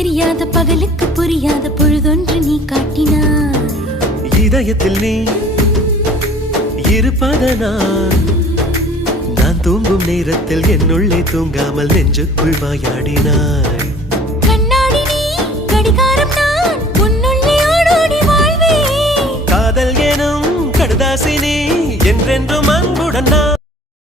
தெரியாத பகலுக்கு புரியாத பொழுதொன்று நீ காட்டினாய். இதயத்தில் நீ இருப்பதனால் நான் தூங்கும் நேரத்தில் என்னுள்ளே தூங்காமல் நெஞ்சுக்குள் வாயாடினாய். கண்ணாடி நீ கடிகாரம் நான் உன்னுள்ளே ஓடோடி வாழ்வே. காதல் எனும் கடுதாசி நீ என்றென்றும் அன்புடன் நான்